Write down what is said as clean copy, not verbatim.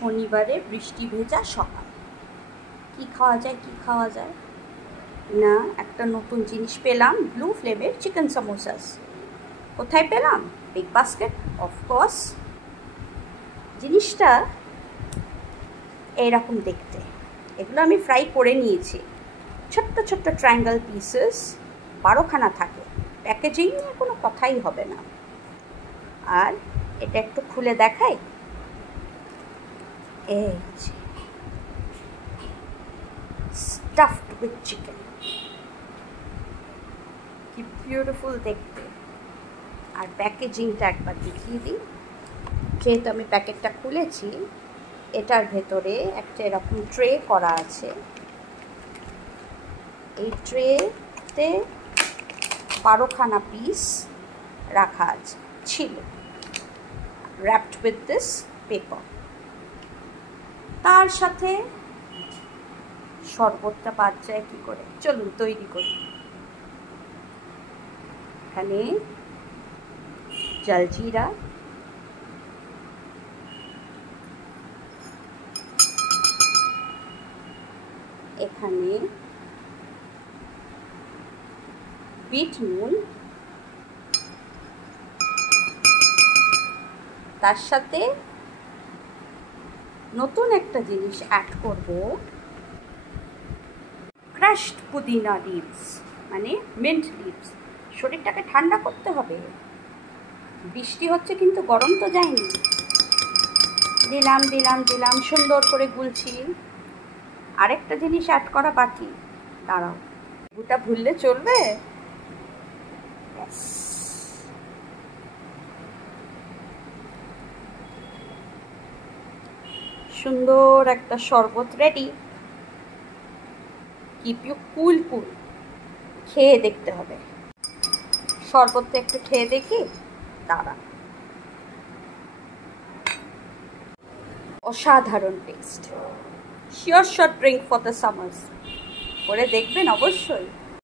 শনিবারে বৃষ্টি ভেজা সকাল। কি খাওয়া যায় না, একটা নতুন জিনিস পেলাম, ব্লু ফ্লেমের চিকেন সামোসাস। কোথায় পেলাম? Big basket, of course. জিনিসটা এইরকম দেখতে। এগুলো আমি ফ্রাই করে নিয়েছি, ছোট্ট ছোট্ট ট্রায়াঙ্গেল পিসেস, 12খানা থাকে। প্যাকেজিং নিয়ে কোনো কথাই হবে না। আর এটা একটু খুলে দেখাই। এই যে স্টাফড উইথ চিকেন, কি বিউটিফুল দেখতে। আর প্যাকেজিংটা একবার দেখিয়ে দিই। যেহেতু আমি প্যাকেটটা খুলেছি, এটার ভেতরে একটা এরকম ট্রে করা আছে। এই ট্রেতে 12খানা পিস রাখা ছিল, wrapped with this paper। তার সাথে শরবতটা বাদ যায় কি করে, চলুন তৈরি করি। এখানে জলজিরা, এখানে বিট নুন, তার সাথে নতুন একটা জিনিস অ্যাড করব, ক্রাশড পুদিনা লিভস, মানে মিন্ট লিভস। শরীরটাকে ঠান্ডা করতে হবে। বৃষ্টি হচ্ছে কিন্তু গরম তো যায়নি। দিলাম দিলাম দিলাম, সুন্দর করে গুলছি। আরেকটা জিনিস অ্যাড করা বাকি, দাঁড়াও, ওটা ভুললে চলবে? সুন্দর একটা শরবত রেডি। কিপ ইউ কুল। খেয়ে দেখতে হবে। শরবতটা একটু খেয়ে দেখি, দাঁড়া। অসাধারণ taste. Sure drink for the summers. করে দেখবেন অবশ্যই।